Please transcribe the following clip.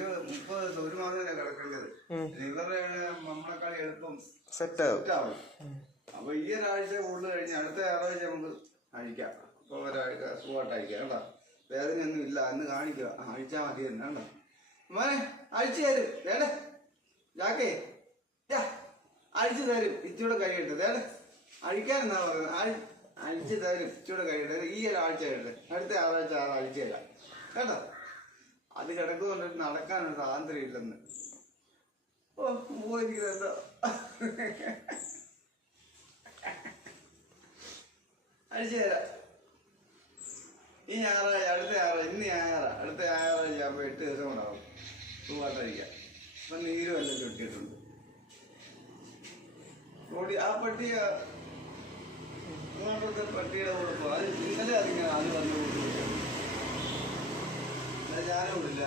ഇത് 30 ഒരു മാസമല്ലേ കിടക്കേണ്ടത്. ഇവരുടെ നമ്മളെക്കാൾ എളുപ്പം സെറ്റ് ആവും. അപ്പൊ ഈ ഒരാഴ്ച കൂടുതൽ കഴിഞ്ഞ് അടുത്ത ഞായറാഴ്ച നമുക്ക് അഴിക്കാം. അപ്പൊ ഒരാഴ്ച സുഖമായിട്ട് അഴിക്കാം കേട്ടോ. വേദനയൊന്നും ഇല്ല എന്ന് കാണിക്കുക. അഴിച്ചാൽ മതി തന്നെ കേട്ടോ. മോനെ അഴിച്ചു തരും വേടേ ജാക്കേ അഴിച്ചു തരും. ഇച്ചിയുടെ കഴിയട്ടെ വേടേ അഴിക്കാൻ എന്നാ പറയുന്നത്. അഴിച്ചു തരും ഇച്ചിയുടെ കഴിയട്ടെ. ഈ ഒരാഴ്ച കഴിയട്ടെ. അടുത്ത ഞായറാഴ്ച അഴിച്ചു തരാം കേട്ടോ. അത് കിടക്കുന്നുണ്ട് നടക്കാനൊരു സ്വാതന്ത്ര്യം ഇല്ലെന്ന്. ഓ പോയിരിക്കുന്നോ അഴിച്ചു തരാം. ഈ ഞായറാഴ്ച അടുത്ത ഞായറാഴ്ച ഇന്ന് അടുത്ത ഞായറാഴ്ച ആകുമ്പോൾ 8 ദിവസം കൊണ്ടാവും സുഖമായിട്ടഴിക്കാം. അപ്പം നീരും എല്ലാം ചുട്ടിയിട്ടുണ്ട്. ഓടി ആ പട്ടി അങ്ങോട്ടത്തെ പട്ടിയുടെ കൂടെ പോകും. അത് ഇന്നലെ അതിങ്ങനെ അത് വന്നു കൊടുത്തു. ഞാനും ഇല്ല.